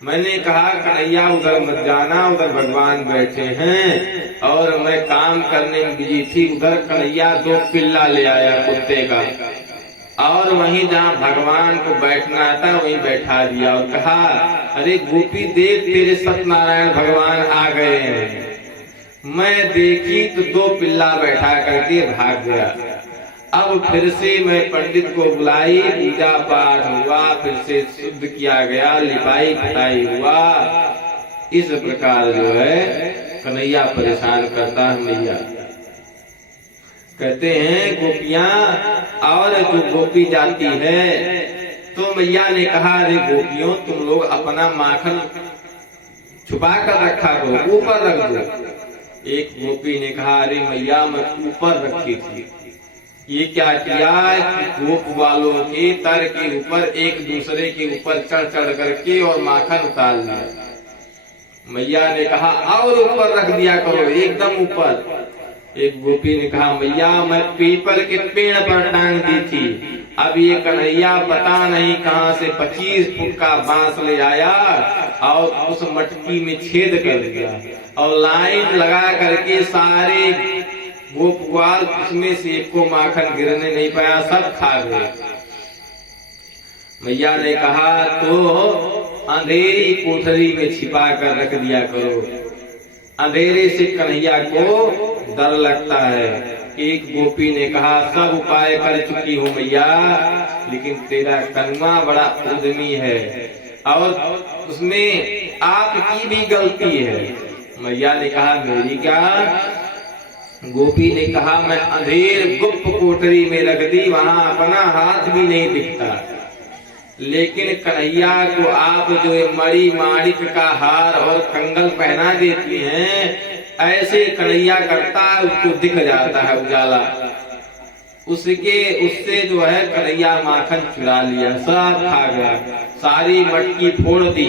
मैंने कहा कन्हैया उधर मत जाना, उधर भगवान बैठे हैं और मैं काम करने में बिजी थी। उधर कन्हैया 2 पिल्ला ले आया कुत्ते का और वहीं जहाँ भगवान को बैठना था वहीं बैठा दिया और कहा, अरे गोपी देख तेरे सत्यनारायण भगवान आ गए हैं। मैं देखी तो 2 पिल्ला बैठा करके भाग गया। अब फिर से मैं पंडित को बुलाई, पूजा पाठ हुआ, फिर से शुद्ध किया गया, लिपाई पुताई हुआ। इस प्रकार जो है कन्हैया परेशान करता है मैया। कहते हैं गोपियां और जो गोपी जाती है तो मैया ने कहा, अरे गोपियों तुम लोग अपना माखन छुपा कर रखा करो, ऊपर रख दो। एक गोपी ने कहा, अरे मैया मैं ऊपर रखी थी। ये क्या किया कि गोप वालों के तर के ऊपर एक दूसरे के ऊपर चढ़ चढ़ करके और माखन उतार लिया। मैया ने कहा और ऊपर रख दिया करो, एकदम ऊपर। एक गोपी ने कहा, मैया मैं पीपल के पेड़ पर टांग दी थी। अब ये कन्हैया पता नहीं कहाँ से 25 फुट का बांस ले आया और उस मटकी में छेद कर दिया और लाइन लगा करके सारे गोपवाल उसमें से एक को माखन गिरने नहीं पाया, सब खा गए। मैया ने कहा तो अंधेरी कोठरी में छिपा कर रख दिया करो, अंधेरे से कन्हैया को डर लगता है। एक गोपी ने कहा, सब उपाय कर चुकी हूँ मैया, लेकिन तेरा कन्वा बड़ा उद्यमी है और उसमें आपकी भी गलती है। मैया ने कहा, मेरी क्या? गोपी ने कहा, मैं अंधेर गुप्त कोठरी में रख दी, वहां अपना हाथ भी नहीं दिखता, लेकिन कन्हैया को आप जो मणि माणिक का हार और कंगन पहना देती हैं, ऐसे कन्हैया करता है, उसको दिख जाता है उजाला। उससे जो है कन्हैया माखन चुरा लिया, सब खा गया, सारी मटकी फोड़ दी।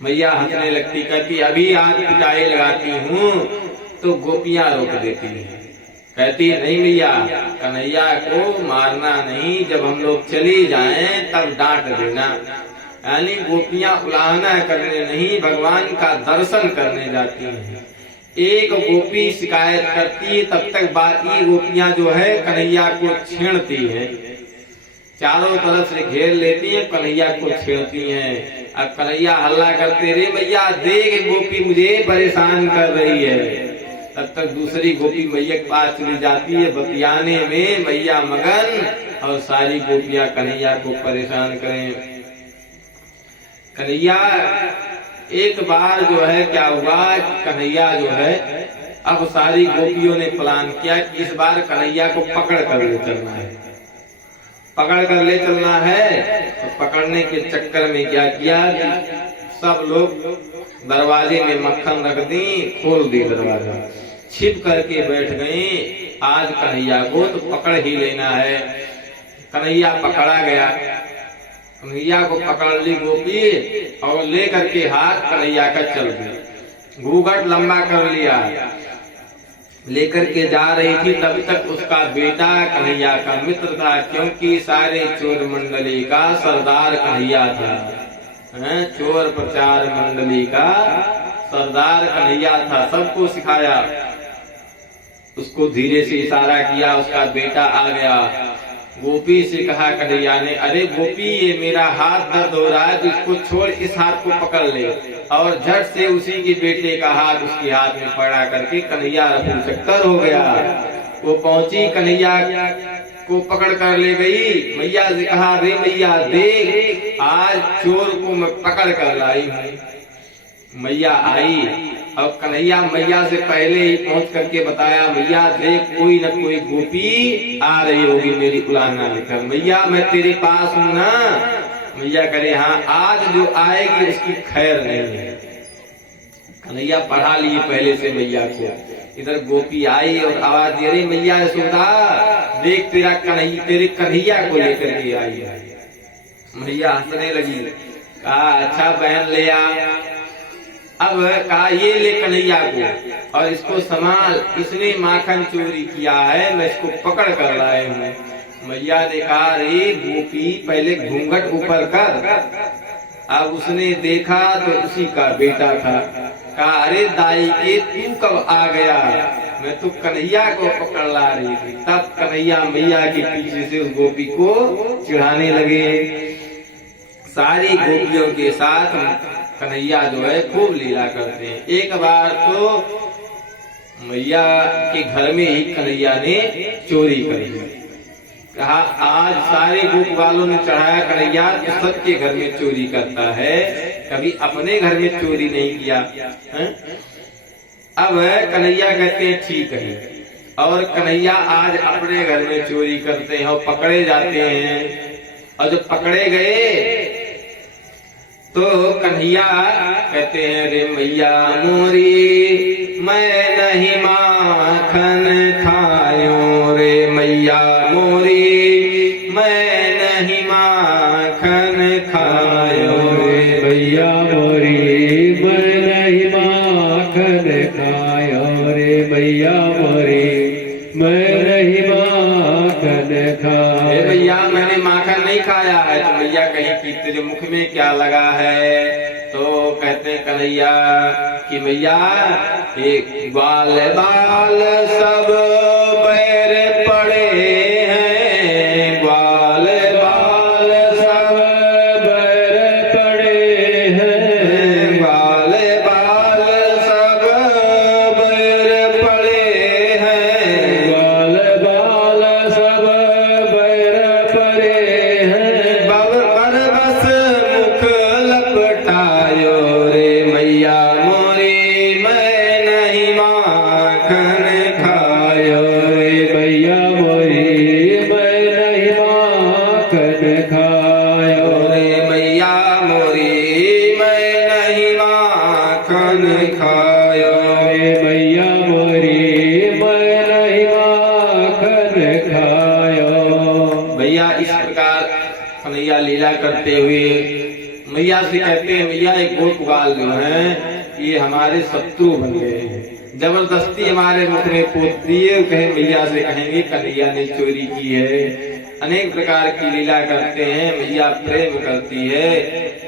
मैया हंसने लगती, कहती अभी आज पिटाई लगाती हूँ तो गोपियां रोक देती हैं। कहती है नहीं मैया, कन्हैया को मारना नहीं, जब हम लोग चली जाएं तब डांट देना। यानी गोपियां उलाहना करने नहीं, भगवान का दर्शन करने जाती हैं। एक गोपी शिकायत करती है, तब तक बाकी गोपियां जो है कन्हैया को छेड़ती हैं, चारों तरफ से घेर लेती हैं, कन्हैया को छेड़ती हैं। अब कन्हैया हल्ला करते, रे मैया देख गोपी मुझे परेशान कर रही है। तब तक दूसरी गोपी मैया के पास चली जाती है, बतियाने में मैया मगन और सारी गोपियां कन्हैया को परेशान करें। कन्हैया एक बार जो है क्या हुआ, कन्हैया जो है अब सारी गोपियों ने प्लान किया कि इस बार कन्हैया को पकड़ कर ले चलना है, पकड़ कर ले चलना है। तो पकड़ने के चक्कर में क्या किया, सब लोग दरवाजे में मक्खन रख दी, खोल दी दरवाजा, छिप करके बैठ गए। आज कन्हैया को तो पकड़ ही लेना है। कन्हैया पकड़ा गया, कन्हैया को पकड़ ली गोपी और ले करके हाथ कन्हैया का चल गई, घूंघट लंबा कर लिया, लेकर के जा रही थी। तब तक उसका बेटा कन्हैया का मित्र था, क्योंकि सारे चोर मंडली का सरदार कन्हैया था, चोर प्रचार मंडली का सरदार कन्हैया था, सबको सिखाया। उसको धीरे से इशारा किया, उसका बेटा आ गया। गोपी से कहा कन्हैया ने, अरे गोपी ये मेरा हाथ दर्द हो रहा है, तो इसको छोड़, इस हाथ को पकड़ ले। और झट से उसी के बेटे का हाथ उसके हाथ में पड़ा करके कन्हैया रफू चक्कर हो गया। वो पहुंची, कन्हैया को पकड़ कर ले गई। मैया से कहा, रे मैया देख आज चोर को मैं पकड़ कर लाई हूँ। मैया आई और कन्हैया मैया से पहले ही पहुंच करके बताया, मैया देख कोई न कोई गोपी आ रही होगी मेरी उलाहना लेकर, मैया मैं तेरे पास हूँ ना। मैया करे, हाँ आज जो आएगी उसकी खैर नहीं है। कन्हैया पढ़ा लिए पहले से मैया को। इधर गोपी आई और आवाज दे रही, मैया यशोदा देख तेरे कन्हैया को लेकर के आई है। मैया हंसने लगी, कहा अच्छा बहन ले आ। अब कहा ये ले कन्हैया को और इसको संभाल, इसने माखन चोरी किया है, मैं इसको पकड़ कर लाए हूँ। मैया ने कहा, रे गोपी पहले घूंघट ऊपर कर। अब उसने देखा तो उसी का बेटा था। कहा, अरे दाई के तू कब आ गया, मैं तो कन्हैया को पकड़ ला रही थी। तब कन्हैया मैया के पीछे से उस गोपी को चिढ़ाने लगे। सारी गोपियों के साथ कन्हैया जो है खूब लीला करते हैं। एक बार तो मैया के घर में ही कन्हैया ने चोरी कर ली। कहा, आज सारे गोप वालों ने चढ़ाया कन्हैया तो सबके घर में चोरी करता है, कभी अपने घर में चोरी नहीं किया है? अब कन्हैया कहते हैं ठीक है, और कन्हैया आज अपने घर में चोरी करते हैं और पकड़े जाते हैं। और जब पकड़े गए तो कन्हैया कहते हैं, रे मैया मोरी मैं नहीं माखन खायो, रे मैया मोरी मैं नहीं माखन खायो, रे मैया मोरी मैं नहीं माखन खायो, रे मैया मोरी मैं नहीं माखन खायो। भैया मैंने माखन नहीं खाया है। तो मैया कहीं कि तेरे मुख में क्या लगा है? तो कहते कन्हैया कि मैया एक बाल बाल सब बैर पड़े हैं, बाल बाल सब बैर पड़े हैं, बाल बाल सब बैर पड़े हैं, बाल बाल सब बैर पड़े हैं। पर बस मुख लपटायो, रे मैया मोरी मैं नहीं माखन खायो, रे मैया मोरी मैं नहीं माखन खायो, रे मैया मोरी मैं नहीं माखन खायो। रे मैया मोरी मैं नहीं माखन खायो। भैया इस प्रकार कन्हैया लीला करते हुए मैया से कहते हैं, मैया एक गोपवाल जो है ये हमारे शत्रु बन गए हैं, जबरदस्ती हमारे मुख में पोत दिए। कहे मैया से कहेंगे कन्हैया ने चोरी की है। अनेक प्रकार की लीला करते हैं, मैया प्रेम करती है।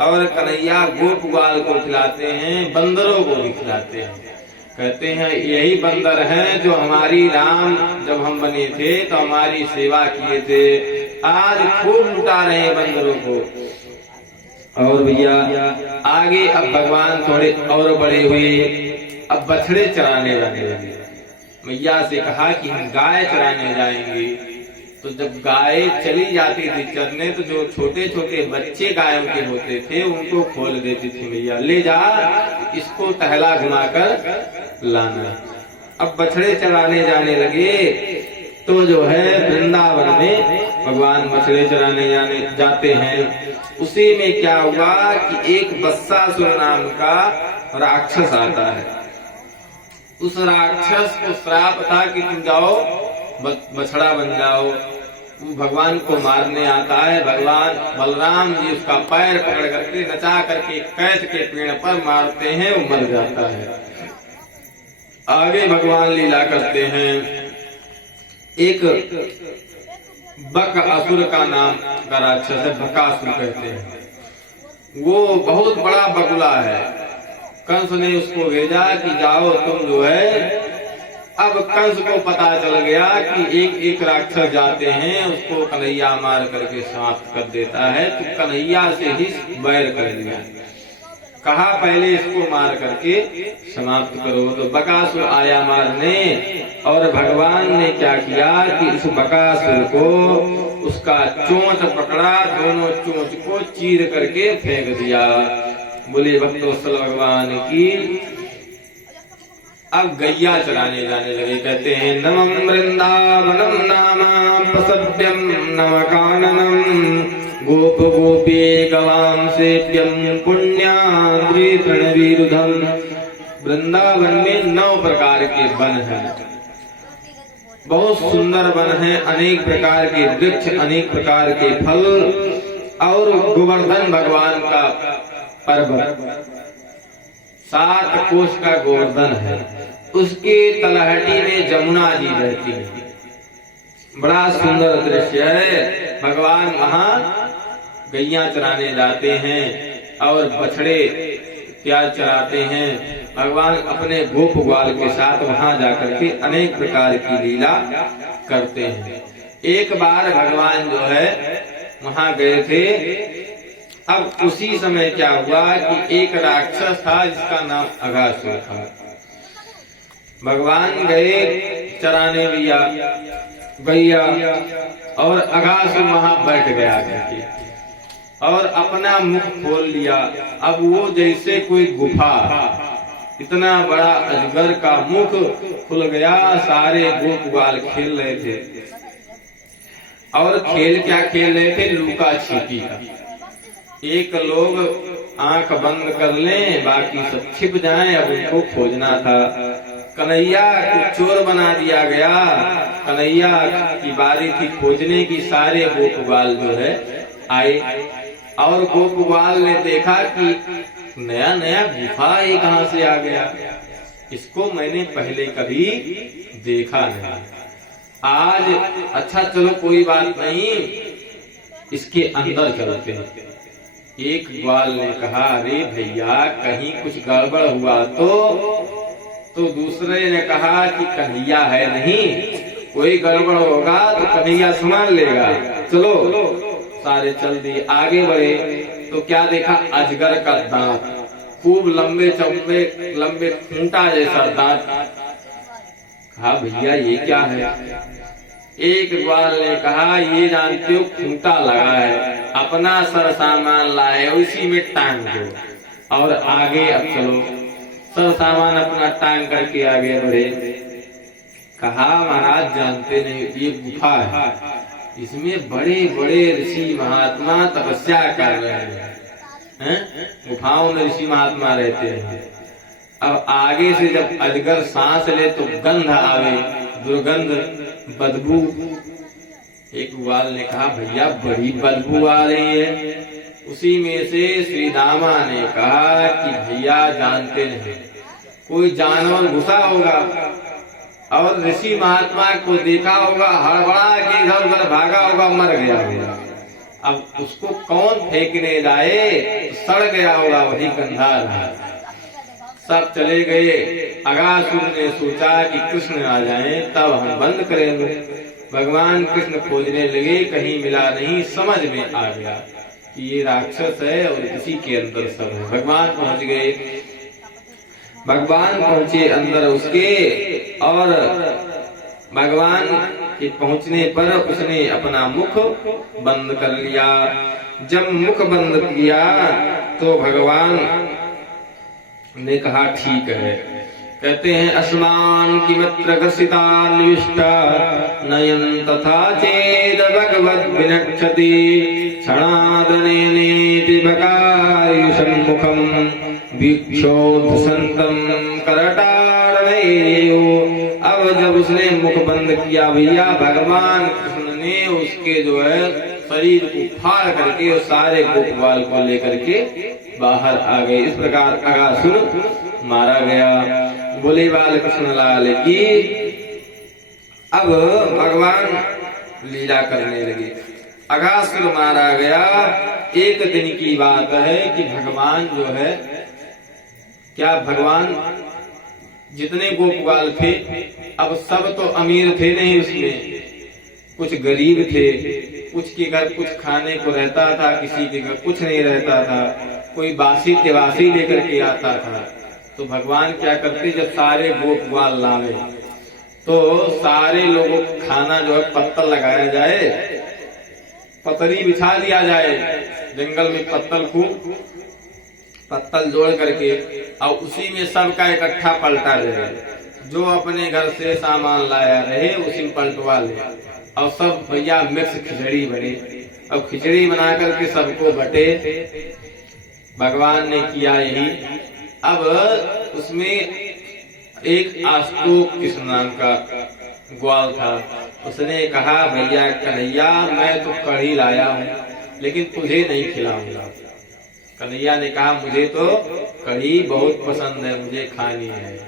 और कन्हैया गोपवाल को खिलाते हैं, बंदरों को भी खिलाते हैं। कहते हैं यही बंदर हैं जो हमारी राम जब हम बने थे तो हमारी सेवा किए थे, आज खूब लुटा रहे हैं बंदरों को। और भैया आगे अब भगवान थोड़े और बड़े हुए, अब बछड़े चराने जाने लगे। मैया से कहा कि हम गाय चराने जाएंगे। तो जब गाय चली जाती थी चरने तो जो छोटे छोटे बच्चे गायों के होते थे उनको खोल देती थी मैया, ले जा इसको टहला घुमाकर लाना। अब बछड़े चराने जाने लगे तो जो है वृंदावन में भगवान बछड़े चराने जाते हैं। उसी में क्या हुआ कि एक बत्सासुर नाम का राक्षस आता है। उस राक्षस को श्राप था कि तुम जाओ बछड़ा बन जाओ। वो भगवान को मारने आता है। भगवान बलराम जी उसका पैर पकड़ करके नचा करके कैथ के पेड़ पर मारते हैं, वो मर जाता है। आगे भगवान लीला करते हैं। एक बक असुर का नाम का राक्षस है, बकासुर कहते हैं। वो बहुत बड़ा बगुला है। कंस ने उसको भेजा कि जाओ तुम जो है। अब कंस को पता चल गया कि एक एक राक्षस जाते हैं, उसको कन्हैया मार करके समाप्त कर देता है। तो कन्हैया से ही बैर कर लिया। कहा पहले इसको मार करके समाप्त करो। तो बकासुर आया मारने, और भगवान ने क्या किया कि इस बकासुर को उसका चोंच पकड़ा, दोनों चोंच को चीर करके फेंक दिया। बोले भक्तवत्सल भगवान की। अब गैया चराने जाने लगे। कहते हैं नमं वृंदावनम नामा प्रसभ्यम नम काननम गोप गोपी गवाम सेव्यम पुण्याद्रि तृणविरुधम। वृंदावन में 9 प्रकार के वन हैं, बहुत सुंदर वन है। अनेक प्रकार के वृक्ष, अनेक प्रकार के फल, और गोवर्धन भगवान का पर्वत 7 कोष का गोवर्धन है। उसके तलहटी में जमुना जी रहती है। बड़ा सुंदर दृश्य है। भगवान वहाँ गैया चराने जाते हैं, और बछड़े प्याज चराते हैं। भगवान अपने गोप ग्वाल के साथ वहां जाकर के अनेक प्रकार की लीला करते हैं। एक बार भगवान जो है वहां गए थे। अब उसी समय क्या हुआ कि एक राक्षस था जिसका नाम अघासुर था। भगवान गए चराने गैया और अघासुर वहां बैठ गया करके और अपना मुख खोल लिया। अब वो जैसे कोई गुफा, इतना बड़ा अजगर का मुख खुल गया। सारे गोप ग्वाल खेल रहे थे और खेल क्या खेल रहे थे? लुका छिपी का। एक लोग आंख बंद कर लें, बाकी सब छिप जाएं। अब उनको खोजना था। कन्हैया को चोर बना दिया गया। कन्हैया की बारी थी खोजने की। सारे गोप ग्वाल जो है आए और गोप ग्वाल ने देखा कि नया नया गुफा ये कहां से आ गया, इसको मैंने पहले कभी देखा नहीं। आज अच्छा चलो कोई बात नहीं, इसके अंदर चलते हैं। एक ग्वाल ने कहा, अरे भैया कहीं कुछ गड़बड़ हुआ तो दूसरे ने कहा कि कन्हैया है नहीं, कोई गड़बड़ होगा तो कन्हैया संभाल लेगा, चलो। सारे चल दिए, आगे बढ़े तो क्या देखा? अजगर का दांत, खूब लंबे चौड़े, लंबे खूंटा जैसा दांत। कहा भैया ये क्या है? एक ग्वाल ने कहा, ये जानते हो खूंटा लगा है, अपना सर सामान लाए उसी में टांग दो और आगे अब चलो। सब सामान अपना टांग करके आगे बढ़े। कहा महाराज जानते नहीं ये गुफा है, इसमें बड़े बड़े ऋषि महात्मा तपस्या कर रहे हैं। गुफाओं में ऋषि महात्मा रहते हैं। अब आगे से जब अजगर सांस ले तो गंध आवे, दुर्गंध, बदबू। एक ग्वाल ने कहा भैया बड़ी बदबू आ रही है। उसी में से श्री दामा ने कहा कि भैया जानते नहीं, कोई जानवर घुसा होगा और ऋषि महात्मा को देखा होगा, हड़बड़ा के इधर उधर भागा होगा, मर गया होगा। अब उसको कौन फेंकने जाए, सड़ गया होगा, वही गंधा रहा। सब चले गए। अघासुर ने सोचा कि कृष्ण आ जाएं तब हम बंद करेंगे। भगवान कृष्ण खोजने लगे, कहीं मिला नहीं। समझ में आ गया कि ये राक्षस है और इसी के अंदर सब है। भगवान पहुंच गए। भगवान पहुंचे अंदर उसके और भगवान के पहुंचने पर उसने अपना मुख बंद कर लिया। जब मुख बंद किया तो भगवान ने कहा ठीक है। कहते हैं अस्मान किमत्र ग्रसितान्विष्टा नयन तथा चेद भगवद विनक्षति क्षणादनेनेति बकारि सम्मुखम वीक्षोध संतम करटारणेयो। अब जब उसने मुख बंद किया भैया, भगवान कृष्ण ने उसके जो है शरीर को फाड़ करके और सारे गोपवाल को लेकर के बाहर आ गए। इस प्रकार अघासुर मारा गया। बोले बाल कृष्ण लाल की। अब भगवान लीला करने लगे। अघासुर मारा गया। एक दिन की बात है कि भगवान जो है, क्या भगवान जितने गोपवाल थे, अब सब तो अमीर थे नहीं, उसमें कुछ गरीब थे, कुछ के घर कुछ खाने को रहता था, किसी के घर कुछ नहीं रहता था, कोई बासी तिवासी लेकर के आता था। तो भगवान क्या करते, जब सारे गोपवाल लावे तो सारे लोगों को खाना जो है पत्तल लगाया जाए, पतरी बिछा दिया जाए, जंगल में पत्तल खूब पत्तल जोड़ करके, और उसी में सबका इकट्ठा पलटा जाए। जो अपने घर से सामान लाया रहे उसी में पलटवा ले, और सब भैया मिक्स खिचड़ी बने, और खिचड़ी बना करके सबको बटे। भगवान ने किया यही। अब उसमें एक आस्तोक कृष्ण नाम का ग्वाल था। उसने कहा भैया कन्हैया मैं तो कढ़ी लाया हूँ, लेकिन तुझे नहीं खिलाऊंगा। कन्हैया ने कहा मुझे तो कढ़ी बहुत पसंद है, मुझे खानी है।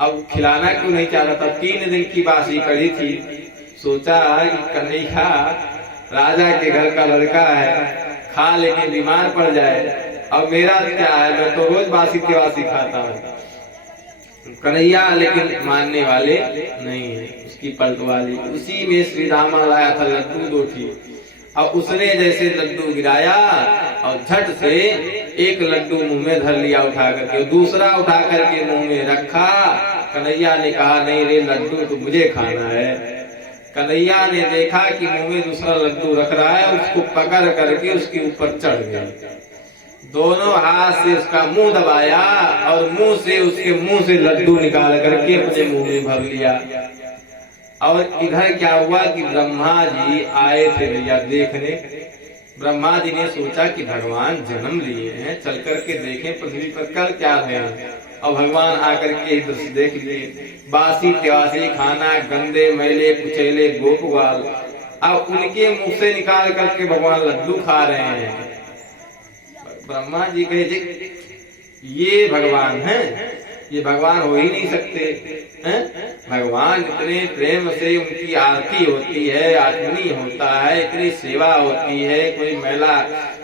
अब खिलाना क्यों नहीं चाह रहा था, 3 दिन की बासी कढ़ी थी। सोचा कि कन्हैया राजा के घर का लड़का है, खा लेके बीमार पड़ जाए, अब मेरा क्या है, मैं तो रोज बासी तिवासी खाता हूँ। कन्हैया लेकिन मानने वाले नहीं है, उसकी पलट वाली। उसी में श्री राम लाया था लड्डू 2 ठी, और उसने जैसे लड्डू गिराया और झट से एक लड्डू मुंह में धर लिया उठा करके, दूसरा उठा करके मुंह में रखा। कन्हैया ने कहा नहीं रे, लड्डू तो मुझे खाना है। कन्हैया ने देखा कि मुंह में दूसरा लड्डू रख रहा है, उसको पकड़ करके उसके ऊपर चढ़ गया, दोनों हाथ से उसका मुंह दबाया और मुंह से उसके मुंह से लड्डू निकाल करके अपने मुंह में भर लिया। और इधर क्या हुआ कि ब्रह्मा जी आए थे भैया देखने। ब्रह्मा जी ने सोचा कि भगवान जन्म लिए हैं, चल करके देखें पृथ्वी पर कर क्या रहे हैं। और भगवान आकर के दृश्य देख लिए, बासी तिवासी खाना, गंदे मैले कुचैले गोपवाल, अब उनके मुंह से निकाल करके भगवान लड्डू खा रहे हैं। ब्रह्मा जी कहे जी ये भगवान हैं, ये भगवान हो ही नहीं सकते हैं। भगवान इतने प्रेम से उनकी आरती होती है, आत्मनी होता है, इतनी सेवा होती है, कोई मैला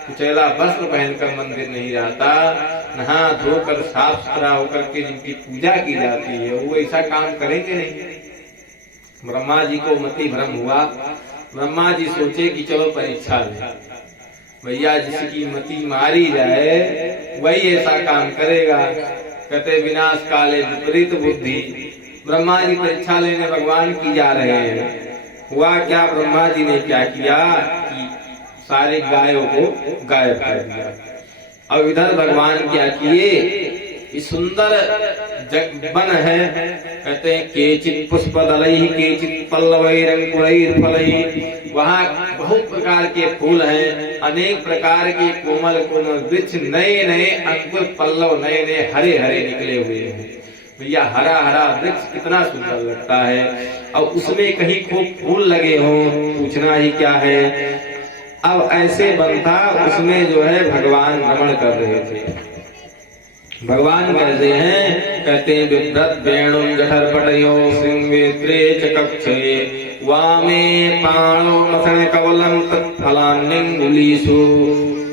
कुचैला वस्त्र पहनकर मंदिर नहीं जाता, नहा धोकर साफ सुथरा होकर के जिनकी पूजा की जाती है, वो ऐसा काम करेंगे नहीं। ब्रह्मा जी को मति भ्रम हुआ। ब्रह्मा जी सोचे कि चलो परीक्षा लें, भैया जिसकी मति मारी जाए वही ऐसा काम करेगा। कहते विनाश काले विपरीत बुद्धि। ब्रह्मा जी परीक्षा लेने भगवान की जा रहे हैं। हुआ क्या, ब्रह्मा जी ने क्या किया कि सारे गायों को गायब कर दिया। अब इधर भगवान क्या किए, सुंदर वन है, कहते हैं केचित पुष्पदलैः केचित पल्लवैरंकुरैर्फलैः, वहाँ बहुत प्रकार के फूल हैं, अनेक प्रकार के कोमल कोमल वृक्ष, नए नए अंकुर पल्लव, नए नए हरे हरे निकले हुए हैं। भैया हरा हरा वृक्ष कितना सुंदर लगता है, और उसमें कहीं खूब फूल लगे हों, पूछना ही क्या है। अब ऐसे वन था, उसमें जो है भगवान भ्रमण कर रहे थे। भगवान कहते हैं, कहते हैं बिभ्रत वेणुं जठरपटयो सिंहेत्रे च कक्षे वामे पाणो मथन कवलं तत्फलान्यंगुलीषु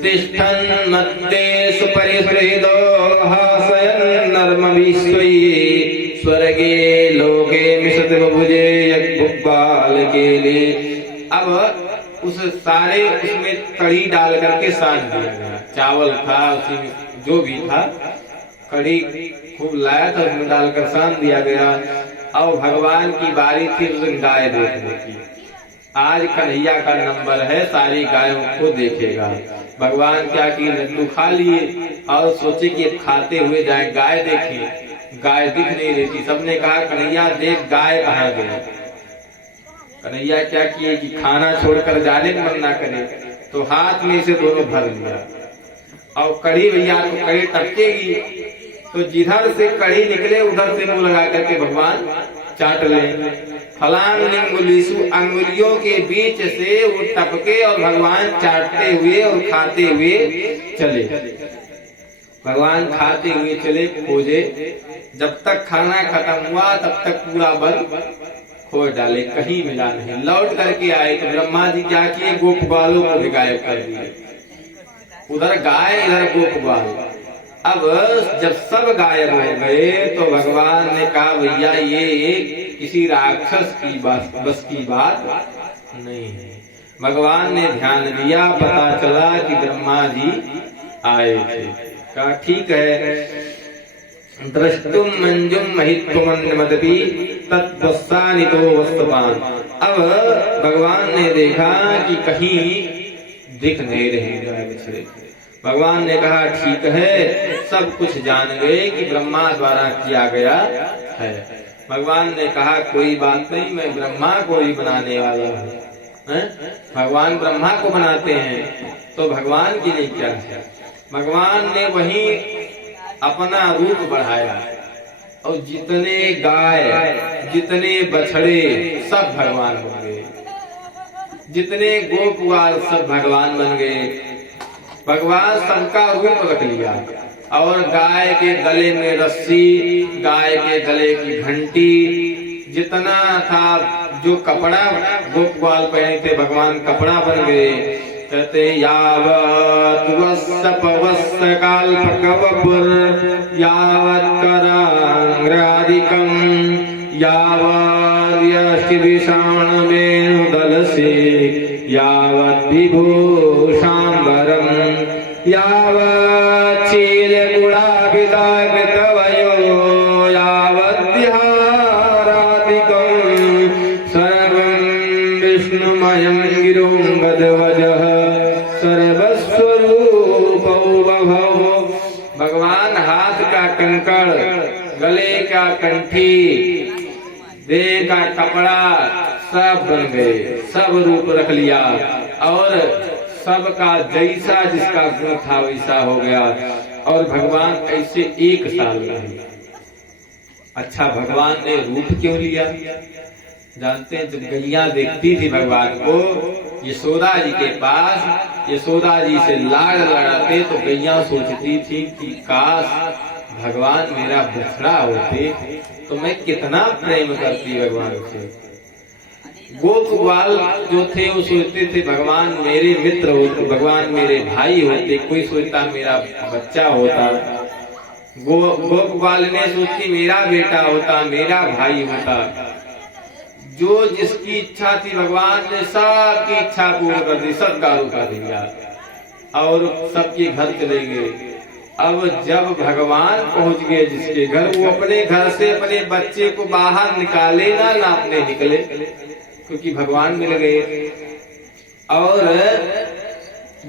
तिष्ठन् मध्ये सुपरिहृदो हासयन् नर्मविश्वैः स्वर्गे लोके मिषति बभुजे यज्ञबालकेले। अब उस सारे उसमें कड़ी डाल करके सान दिया गया, चावल था उसी में जो भी था, कड़ी खूब लाया था, उसमें डालकर सान दिया गया। और भगवान की बारी थी उस दिन गाय देखने की। आज कन्हैया का नंबर है, सारी गायों को देखेगा। भगवान क्या की लड्डू खा लिए और सोचे कि खाते हुए जाए गाय देखें, गाय दिख नहीं रही थी। सबने कहा कन्हैया देख गाय कहाँ गई। कन्हैया क्या किए कि खाना छोड़कर जाने का मन ना करे, तो हाथ में से दोनों भर लिया। और कड़ी भैया तो कड़ी टपकेगी, तो जिधर से कड़ी निकले उधर से मुंह लगा करके भगवान चाट ले। फलांगुलीसु, अंगुलियों के बीच से वो टपके और भगवान चाटते हुए और खाते हुए चले। भगवान खाते हुए चले, खोजे, जब तक खाना खत्म हुआ तब तक पूरा बल खोज डाले, कहीं मिला नहीं। लौट करके आए तो ब्रह्मा जी क्या किए, गोप ग्वालों को भी गायब कर दिए। उधर गाय इधर गोप ग्वाल। अब जब सब गायब हो गए तो भगवान ने कहा भैया ये किसी राक्षस की बस की बात नहीं है। भगवान ने ध्यान दिया, पता चला कि ब्रह्मा जी आए थे। कहा ठीक है, द्रष्टुम मंजुम महित्वमन्यमदपि तत्वस्सानितो वस्तुपान। अब भगवान ने देखा कि कहीं दिख नहीं रहे गाय बछड़े। भगवान ने कहा ठीक है, सब कुछ जान गए कि ब्रह्मा द्वारा किया गया है। भगवान ने कहा कोई बात नहीं, मैं ब्रह्मा को ही बनाने वाला हूँ। भगवान ब्रह्मा को बनाते हैं तो भगवान के लिए क्या है। भगवान ने वही अपना रूप बढ़ाया और जितने गाय जितने बछड़े सब भगवान बन गए, जितने गोपवाल सब भगवान बन गए। भगवान सबका रूप रख लिया और गाय के गले में रस्सी, गाय के गले की घंटी, जितना था जो कपड़ा गोपवाल पहने थे भगवान कपड़ा बन गए। कहते यावत् वत्सपवत्सकाल्पकवपुर यावत् करांग्रादिकं यावत् यष्टिविषाणवेणुदलसे यावत् विभूषाम्बरं यावत् क्षीरगुडाभिताकृतवयो यावत् विहारादिकं सर्वं विष्णुमयं गिरों गदवजः सर्वस्वरूपौ बभौ। भगवान हाथ का कंकड़, गले का कंठी, देह का कपड़ा सब बन गए, सब रूप रख लिया और सबका जैसा जिसका गुण था वैसा हो गया। और भगवान ऐसे 1 साल रहे। अच्छा, भगवान ने रूप क्यों लिया? जानते हैं, जब गैया देखती थी भगवान को यशोदा जी के पास, यशोदा जी से लाड़ लड़ाते तो गैया सोचती थी कि काश भगवान मेरा बछड़ा होते तो मैं कितना प्रेम करती भगवान से। गोप ग्वाल जो थे वो सोचते थे भगवान मेरे मित्र होते, भगवान मेरे भाई होते, कोई सोचता मेरा बच्चा होता। गोप ग्वाल ने सोचती मेरा बेटा होता, मेरा भाई होता। जो जिसकी इच्छा थी भगवान ने सबकी इच्छा पूर्ण कर दी, सबका रूपा दिया और सबके घर चले गए। अब जब भगवान पहुंच गए जिसके घर, वो अपने घर से अपने बच्चे को बाहर निकाले ना अपने निकले, क्योंकि भगवान मिल गए। और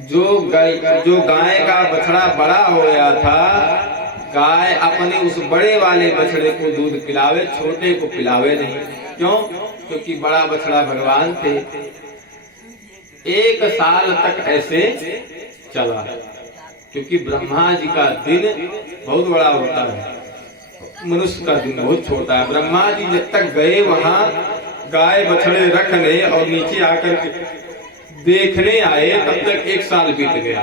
जो गाय का बछड़ा बड़ा हो गया था, गाय अपने उस बड़े वाले बछड़े को दूध पिलावे, छोटे को पिलावे नहीं। क्यों? क्योंकि बड़ा बछड़ा भगवान थे। 1 साल तक ऐसे चला, क्योंकि ब्रह्मा जी का दिन बहुत बड़ा होता है, मनुष्य का दिन बहुत छोटा है। ब्रह्मा जी जब तक गए वहाँ गाय बछड़े रखने और नीचे आकर के देखने आए, तब तक 1 साल बीत गया।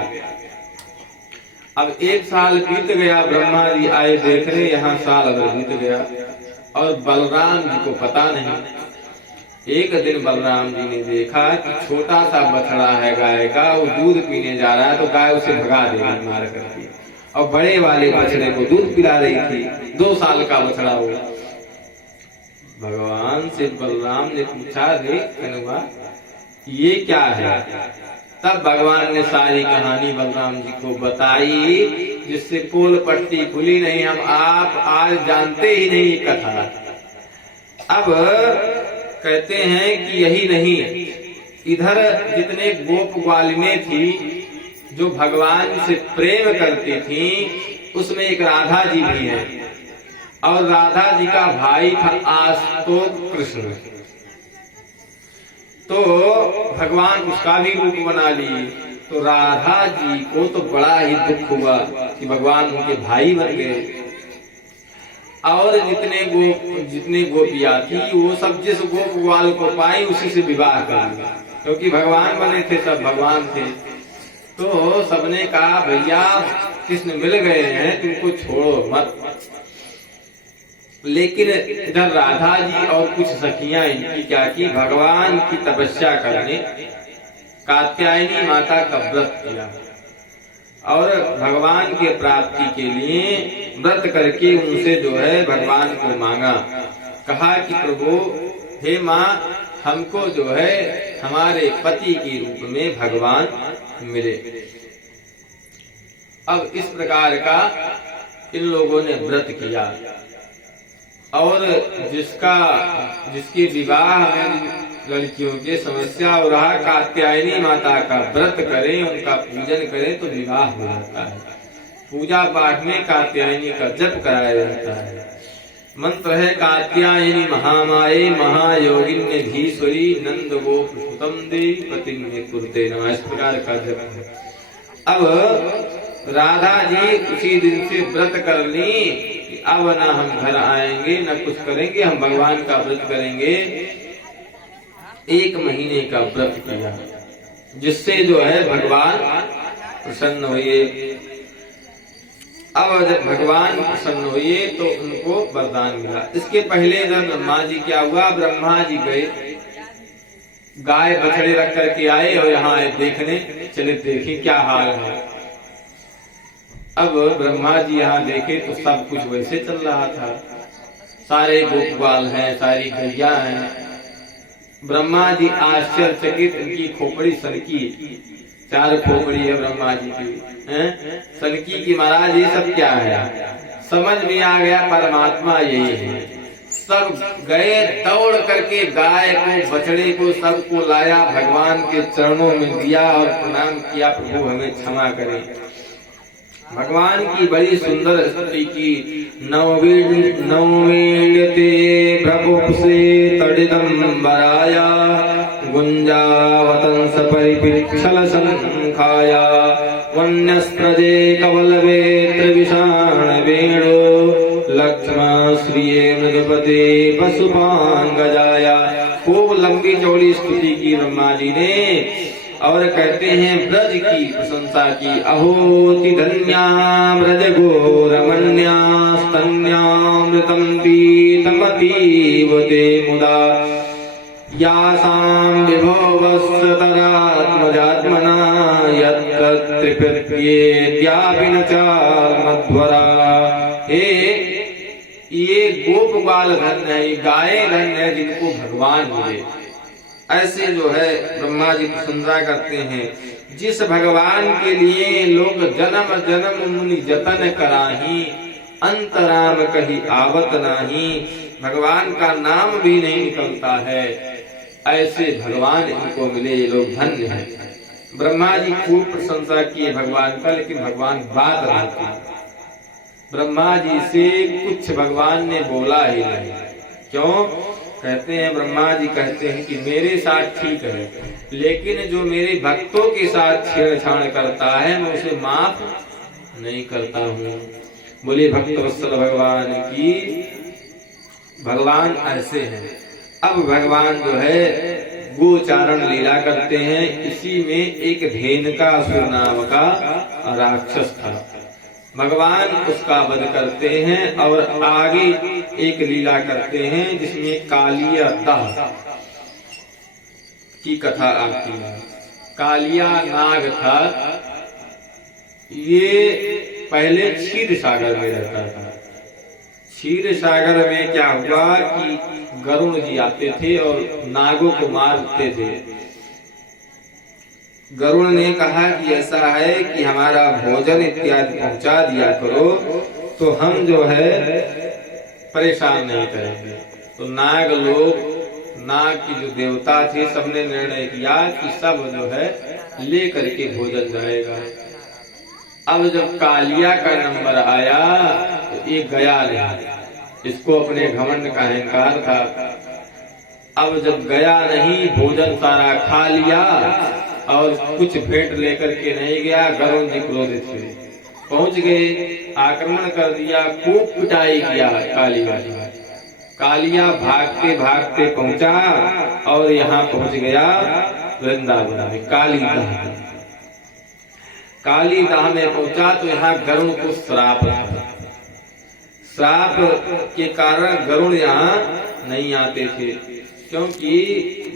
अब 1 साल बीत गया, ब्रह्मा जी आए देखने, यहाँ साल अगर बीत गया और बलराम जी को पता नहीं। एक दिन बलराम जी ने देखा कि छोटा सा बछड़ा है गाय का, वो दूध पीने जा रहा है तो गाय उसे भगा देगी मार करके, और बड़े वाले बछड़े को दूध पिला रही थी। 2 साल का बछड़ा हो। भगवान से बलराम ने पूछा, देख कनुआ ये क्या है? तब भगवान ने सारी कहानी बलराम जी को बताई, जिससे पोल पट्टी खुली नहीं। हम आप आज जानते ही नहीं कथा। अब कहते हैं कि यही नहीं, इधर जितने गोप ग्वालिनें थी जो भगवान से प्रेम करती थी, उसमें एक राधा जी भी है। और राधा जी का भाई था आशुतोष कृष्ण, तो भगवान उसका भी रूप बना लिए। तो राधा जी को तो बड़ा ही दुख हुआ कि भगवान उनके भाई बन गए। और जितने गोपियां थी वो सब जिस गोप ग्वाल को पाई उसी से विवाह कर लिया, क्योंकि भगवान बने थे, सब भगवान थे। तो सबने कहा भैया कृष्ण मिल गए हैं, तुमको छोड़ो मत। लेकिन इधर राधा जी और कुछ सखियां इनकी क्या की, भगवान की तपस्या करने कात्यायनी माता का व्रत किया और भगवान के प्राप्ति के लिए व्रत करके उनसे जो है भगवान को मांगा। कहा कि प्रभु हे माँ, हमको जो है हमारे पति के रूप में भगवान मिले। अब इस प्रकार का इन लोगों ने व्रत किया और जिसके विवाह में लड़कियों की समस्या हो रहा, कात्यायनी माता का व्रत करें, उनका पूजन करें तो विवाह हो जाता है। पूजा पाठ में कात्यायनी का जप कराया जाता है। मंत्र है कात्यायनी महामाये महायोगिन्य धीश्वरी नंद गोप सुतम देवी पति में कुरते नमः, इस प्रकार का जप है। अब राधा जी उसी दिन से व्रत कर ली कि अब ना हम घर आएंगे न कुछ करेंगे, हम भगवान का व्रत करेंगे। 1 महीने का व्रत किया, जिससे जो है भगवान प्रसन्न हुए। अब जब भगवान प्रसन्न हुए तो उनको वरदान मिला। इसके पहले जब ब्रह्मा जी क्या हुआ, ब्रह्मा जी गए गाय बछड़े रख करके आए और यहाँ आए देखने, चले देखें क्या हाल है। अब ब्रह्मा जी यहाँ देखे तो सब कुछ वैसे चल रहा था, सारे गोपाल हैं, सारी गैया हैं। ब्रह्मा जी आश्चर्यचकित, उनकी खोपड़ी सनकी, 4 खोपड़ी है ब्रह्मा जी की, सनकी की महाराज ये सब क्या है। समझ में आ गया परमात्मा यही है। सब गए दौड़ करके गाय को बछड़े को सबको लाया, भगवान के चरणों में दिया और प्रणाम किया, प्रभु हमें क्षमा करें। भगवान की बड़ी सुंदर स्तुति की। नववीण्यते प्रपुप्से तडिदम्बराया गुंजावतंस परिपिच्छल संखाया वन्यस्त्रजे कवलवेत्र विषाण वेणु लक्ष्मण श्रिये मृगपते पशुपांगजाया। खूब लंबी चौड़ी स्तुति की ब्रह्मा जी ने और कहते हैं ब्रज की प्रशंसा की। अहोति धन्या ब्रज गो रमण्या स्तन्यामृतम पीतमतीव ते मुदा यासां विभवस्तरात्मजात्मना यत्त्रिपृथ्व्येद्यापि न चामध्वरा। ये गोप बाल धन्य है, ये गाय धन्य है जिनको भगवान मिले। ऐसे जो है ब्रह्मा जी प्रशंसा करते हैं। जिस भगवान के लिए लोग जन्म जन्म मुनि जतन कराही, अंतराम कहीं आवत नाही, भगवान का नाम भी नहीं निकलता है, ऐसे भगवान इनको मिले, ये लोग धन्य हैं। ब्रह्मा जी खूब प्रशंसा किए भगवान का, लेकिन भगवान बात रहे। ब्रह्मा जी से कुछ भगवान ने बोला ही नहीं। क्यों? कहते हैं ब्रह्मा जी कहते हैं कि मेरे साथ ठीक है, लेकिन जो मेरे भक्तों के साथ छेड़छाड़ करता है मैं उसे माफ नहीं करता हूँ। बोले भक्त वत्सल भगवान की। भगवान ऐसे हैं। अब भगवान जो है गोचारण लीला करते हैं। इसी में एक धेनुकासुर नाम का राक्षस था। भगवान उसका वध करते हैं और आगे एक लीला करते हैं जिसमें कालिया दाह की कथा आती है। कालिया नाग था, ये पहले क्षीर सागर में रहता था। क्षीर सागर में क्या हुआ कि गरुड़ जी आते थे और नागों को मारते थे। गरुड़ ने कहा कि ऐसा है कि हमारा भोजन इत्यादि पहुंचा दिया करो तो हम जो है परेशान नहीं करेंगे। तो नाग लोग, नाग की जो देवता थे, सबने निर्णय किया कि सब जो है ले करके भोजन जाएगा। अब जब कालिया का नंबर आया तो ये गया नहीं, इसको अपने घमंड का अहंकार था। अब जब गया नहीं, भोजन सारा खा लिया और कुछ भेंट लेकर के नहीं गया। गरुड़ जी क्रोधित हुए, पहुंच गए, आक्रमण कर दिया, खूब पिटाई किया कालिया। कालिया भागते भागते पहुंचा और यहाँ पहुंच गया वृंदावन में कालीदाह। कालीदाह में पहुंचा तो यहाँ गरुड़ को श्राप था। श्राप के कारण गरुड़ यहाँ नहीं आते थे, क्योंकि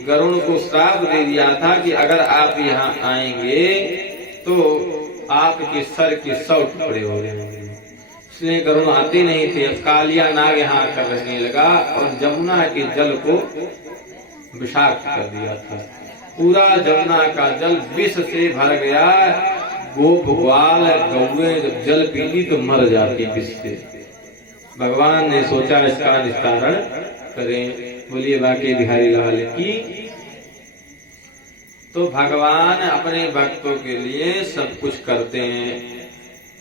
गरुड़ को श्राप दे दिया था कि अगर आप यहाँ आएंगे तो आपके सर के 100 टुकड़े हो जाएंगे। इसलिए गरुड़ आते नहीं थे। अब कालिया नाग यहाँ आकर रहने लगा और जमुना के जल को विषाक्त कर दिया था। पूरा जमुना का जल विष से भर गया। गोप ग्वाल गौएं जब जल पीती तो मर जाती विष से। भगवान ने सोचा इसका निस्तारण करें। बोलिए बाकी बिहारी लाल की। तो भगवान अपने भक्तों के लिए सब कुछ करते हैं।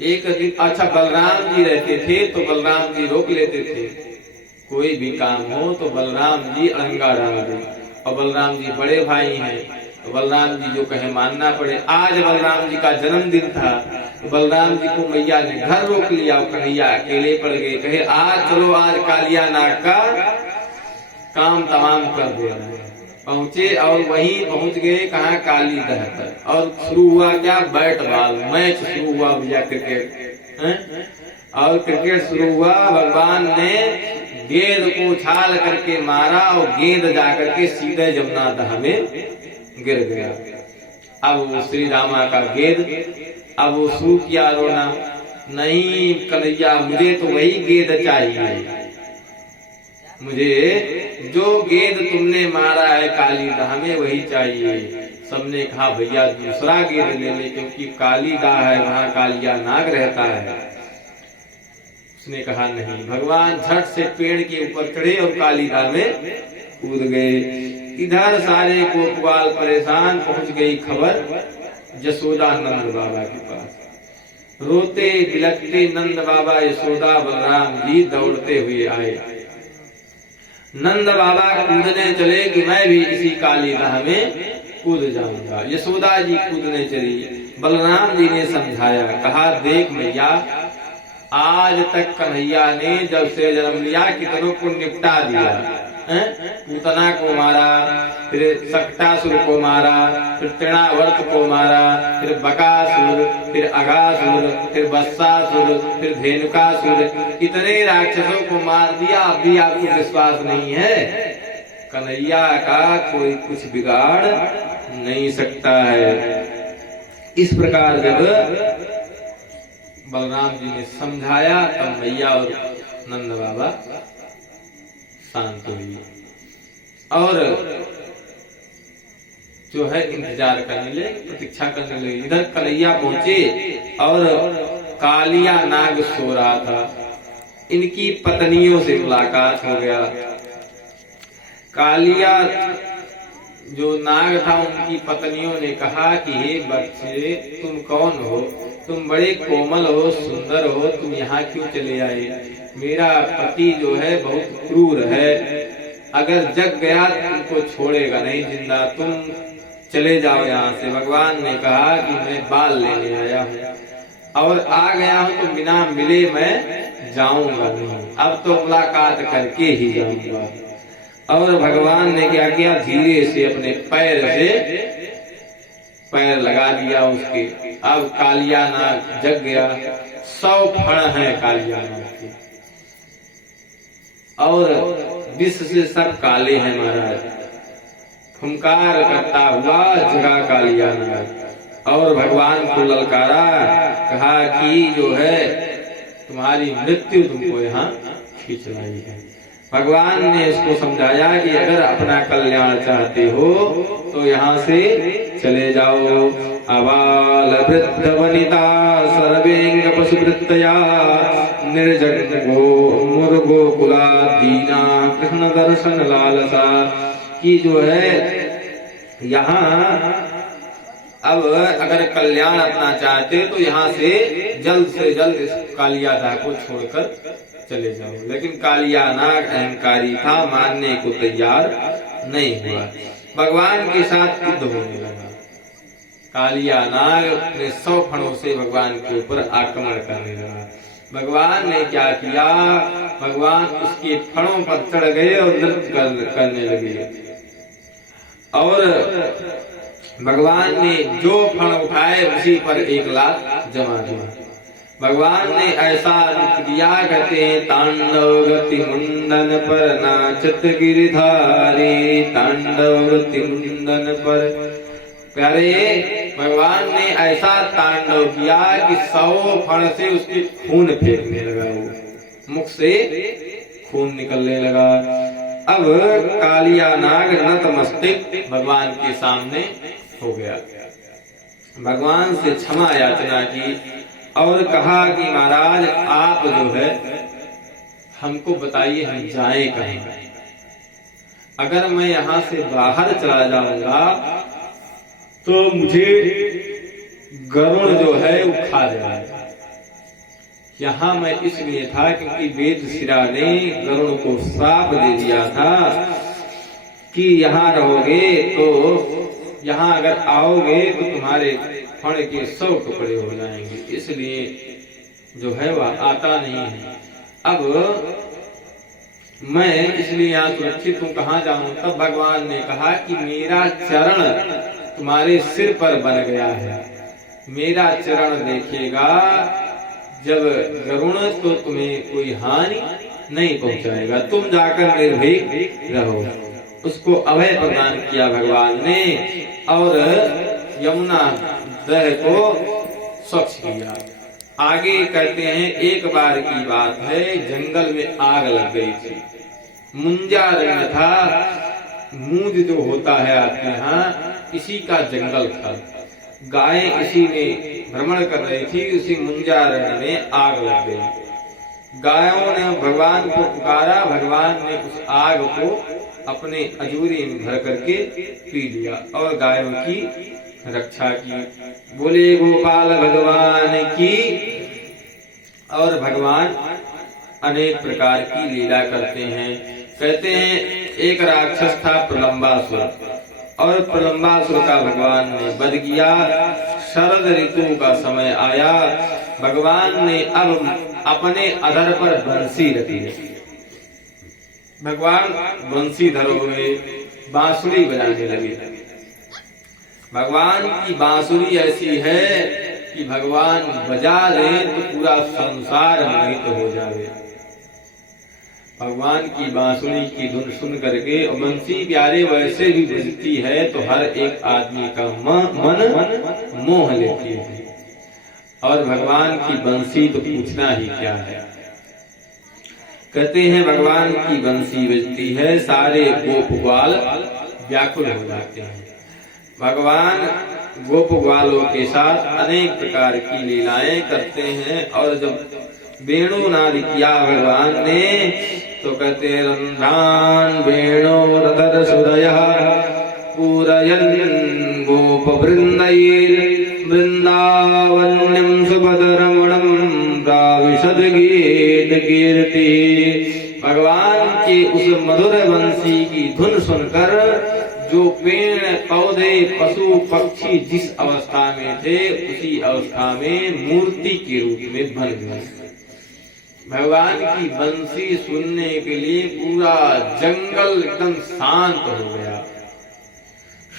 एक दिन अच्छा बलराम जी रहते थे तो बलराम जी रोक लेते थे। कोई भी काम हो तो बलराम जी अड़ंगा डाल दे, और बलराम जी बड़े भाई हैं तो बलराम जी जो कहे मानना पड़े। आज बलराम जी का जन्मदिन था तो बलराम जी को मैया ने घर रोक लिया। कन्हैया अकेले पड़ गए, कहे आज चलो, आज कालिया नाग का काम तमाम कर देना। पहुंचे और वहीं पहुंच गए कहाँ, कालीदाह पर। और शुरू हुआ क्या, बैट बॉल मैच शुरू हुआ भैया, क्रिकेट। और क्रिकेट शुरू हुआ। भगवान ने गेंद को उछाल करके मारा और गेंद जाकर के सीधे जमुना दह में गिर गया। अब वो श्री रामा का गेंद, अब वो शुरू किया रोना, नहीं कन्हैया मुझे तो वही गेंद चाहिए, मुझे जो गेंद तुमने मारा है काली दाह में वही चाहिए। सबने कहा भैया दूसरा गेंद ले ले, क्योंकि काली दाह है वहाँ कालिया नाग रहता है। उसने कहा नहीं। भगवान झट से पेड़ के ऊपर चढ़े और काली दाह में कूद गए। इधर सारे गोपवाल परेशान, पहुंच गई खबर यशोदा नंद बाबा के पास। रोते बिलखते नंद बाबा यशोदा बलराम जी दौड़ते हुए आए। नंद बाबा कूदने चले कि मैं भी इसी काली दाह में कूद जाऊंगा। यशोदा जी कूदने चली। बलराम जी ने समझाया, कहा देख मैया, आज तक कन्हैया ने जब से जन्म लिया कितनों को निपटा दिया। पूतना को मारा, फिर सक्टासुर को मारा, फिर तृणावर्त को मारा, फिर बकासुर, फिर अगासुर, फिर बस्सासुर, फिर धेनुकासुर, इतने राक्षसों को मार दिया। अभी आपको विश्वास नहीं है? कन्हैया का कोई कुछ बिगाड़ नहीं सकता है। इस प्रकार जब बलराम जी ने समझाया तब मैया और नंद बाबा शांत हुई और जो है इंतजार करने लगे, प्रतीक्षा करने लगे। इधर कन्हैया पहुंचे और कालिया नाग सो रहा था। इनकी पत्नियों से मुलाकात हो गया। कालिया जो नाग था उनकी पत्नियों ने कहा कि हे बच्चे, तुम कौन हो? तुम बड़े कोमल हो, सुंदर हो, तुम यहाँ क्यों चले आए? मेरा पति जो है बहुत क्रूर है, अगर जग गया तो तुमको छोड़ेगा नहीं जिंदा, तुम चले जाओ यहाँ से। भगवान ने कहा कि मैं बाल लेने आया हूँ और आ गया हूँ तो बिना मिले मैं जाऊंगा नहीं, अब तो मुलाकात करके ही जाऊंगा। और भगवान ने क्या किया, धीरे से अपने पैर से पैर लगा दिया उसके। अब कालिया नाग जग गया। 100 फण है कालिया नाग के और विष से सब काले हैं महाराज। फुंकार करता हुआ जगा कालिया नाग और भगवान को ललकारा, कहा कि जो है तुम्हारी मृत्यु तुमको यहाँ खींच लाई है। भगवान ने इसको समझाया कि अगर अपना कल्याण चाहते हो तो यहाँ से चले जाओ। अबाल वृद्ध वनिता सर्वेंग पशुवृत्तया निर्जगो मुर्गो कुला दीना कृष्ण दर्शन लालसा। की जो है यहाँ अब अगर कल्याण अपना चाहते तो यहाँ से जल्द इस कालिया दाह को छोड़कर चले जाओ। लेकिन कालिया नाग अहंकारी था, मानने को तैयार नहीं हुआ। भगवान के साथ युद्ध होने लगा। कालिया नाग अपने 100 फणों से भगवान के ऊपर आक्रमण करने लगा। भगवान ने क्या किया, भगवान उसके फणों पर चढ़ गए और नृत्य करने लगे। और भगवान ने जो फण उठाए उसी पर 1 लाख जमा दिया। भगवान ने ऐसा नृत्य किया, कहते हैं तांडव गति मुंडन पर नाचत गिरधारी, तांडव गति मुंडन पर। प्यारे भगवान ने ऐसा तांडव किया कि 100 फण से उसके खून फेंकने लगा, वो मुख से खून निकलने लगा। अब कालिया नाग नतमस्तक भगवान के सामने हो गया। भगवान से क्षमा याचना की और कहा कि महाराज आप जो है हमको बताइए हम जाएं कहीं। अगर मैं यहाँ से बाहर चला जाऊंगा तो मुझे गरुड़ जो है वो खा जाएगा। यहाँ मैं इसलिए था क्योंकि वेद शिरा ने गरुड़ को श्राप दे दिया था कि यहाँ रहोगे तो यहाँ अगर आओगे तो तुम्हारे फण के 100 टुकड़े हो जाएंगे, इसलिए जो है वह आता नहीं है। अब मैं इसलिए यहाँ सुरक्षित हूँ, कहाँ जाऊँ? तब भगवान ने कहा कि मेरा चरण तुम्हारे सिर पर बन गया है, मेरा चरण देखेगा जब गरुण तो तुम्हें कोई हानि नहीं पहुंचाएगा, तुम जाकर निर्भीक रहो। उसको अभय प्रदान किया भगवान ने और यमुना दह को स्वच्छ किया। आगे कहते हैं, एक बार की बात है, जंगल में आग लग गई थी। मुंजा रंग था, मूंज जो होता है आपके यहाँ, इसी का जंगल था। गायें इसी में भ्रमण कर रही थी, उसी मुंजा रंग में आग लग गई। गायों ने भगवान को पुकारा, भगवान ने उस आग को अपने अजूरी में भर करके पी लिया और गायों की रक्षा की। बोले गोपाल भगवान की। और भगवान अनेक प्रकार की लीला करते हैं। कहते हैं, एक राक्षस था प्रलंबासुर, और प्रलंबासुर का भगवान ने वध किया। शरद ऋतु का समय आया, भगवान ने अब अपने अधर पर बंसी रखी। भगवान बंसीधर हुए, बांसुरी बजाने लगे। भगवान की बांसुरी ऐसी है कि भगवान बजा ले तो पूरा संसार मोहित हो जाए। भगवान की बांसुरी की धुन सुन करके, और बंसी प्यारे वैसे भी बजती है तो हर एक आदमी का मन मोह लेती है। और भगवान की बंसी तो पूछना ही क्या है। कहते हैं, भगवान की बंसी बजती है, सारे गोप ग्वाल व्याकुल हो जाते हैं। भगवान गोप ग्वालों के साथ अनेक प्रकार की लीलाएं करते हैं। और जब वेणु नाद किया भगवान ने, तो कहते हैं, रंध्रान वेणोरधर सुदयः पूरयन् गोप वृंदैर् वृंदावन्यं सुभद्रमणं प्राविशद गीत कीर्ति। भगवान के उस मधुर बंसी की धुन सुनकर जो पेड़ पौधे पशु पक्षी जिस अवस्था में थे, उसी अवस्था में मूर्ति के रूप में बन गए। भगवान की बंसी सुनने के लिए पूरा जंगल एकदम शांत हो गया।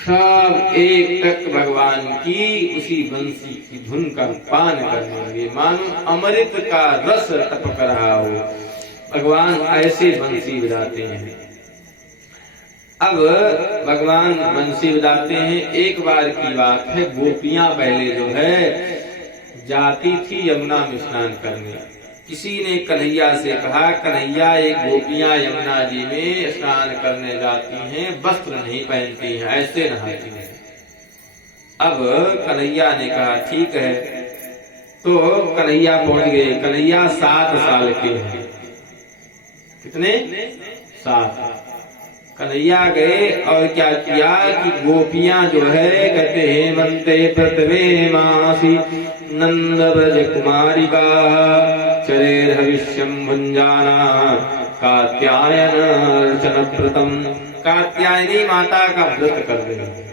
सब एक टक भगवान की उसी बंसी की धुन का पान करने लगे, मानो अमृत का रस टपक रहा हो। भगवान ऐसे बंसी बजाते हैं। अब भगवान बंसी बजाते हैं। एक बार की बात है, गोपियां पहले जो है जाती थी यमुना में स्नान करने। किसी ने कन्हैया से कहा, कन्हैया एक गोपियां यमुना जी में स्नान करने जाती हैं, वस्त्र नहीं पहनती हैं, ऐसे नहाती हैं। अब कन्हैया ने कहा ठीक है। तो कन्हैया पहुंच गए। कन्हैया 7 साल के हैं। कितने? 7। कन्हैया गए और क्या किया कि गोपियां जो है, कहते हेमंते प्रथमे मासी नंद ब्रज कुमारिका चरेर हविष्यम भुंजाना कात्यायन अर्चन प्रतम। कात्यायनी माता का व्रत कर रहे हैं।